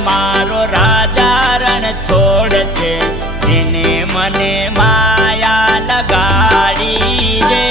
મારો રાજા રણ છોડ છે એને મને માયા લગાડી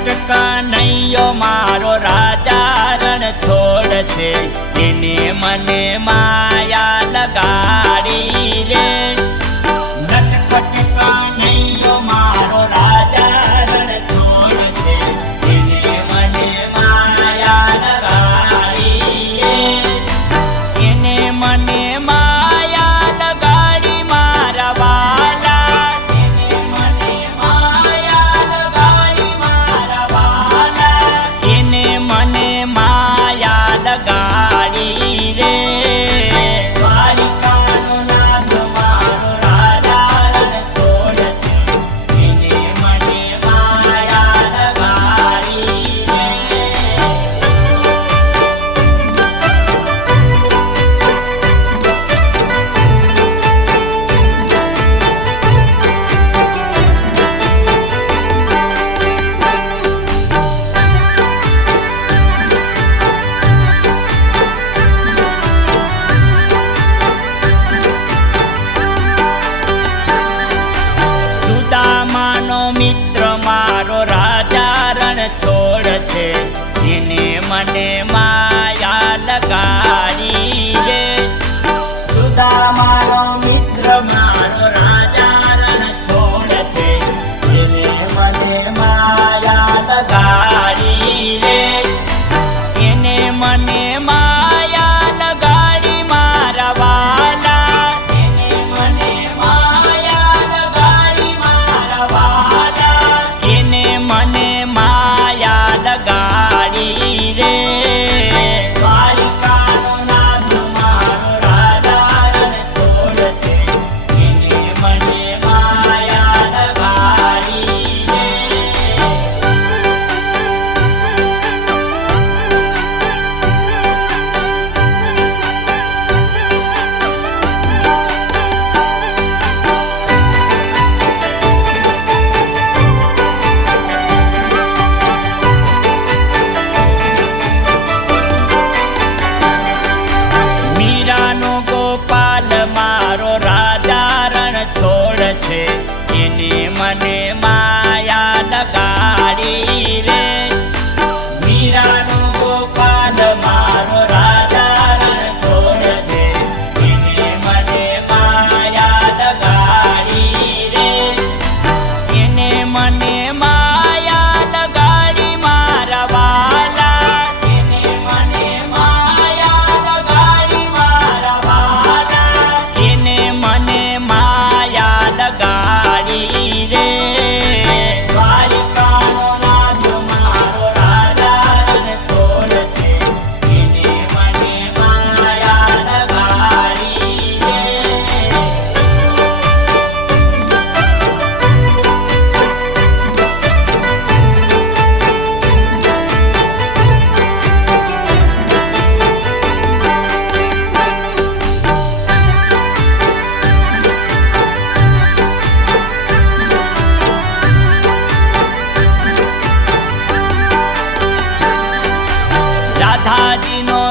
ટકા નૈયો મારો રાજા રણ છોડ છે એને મને મા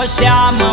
厦门。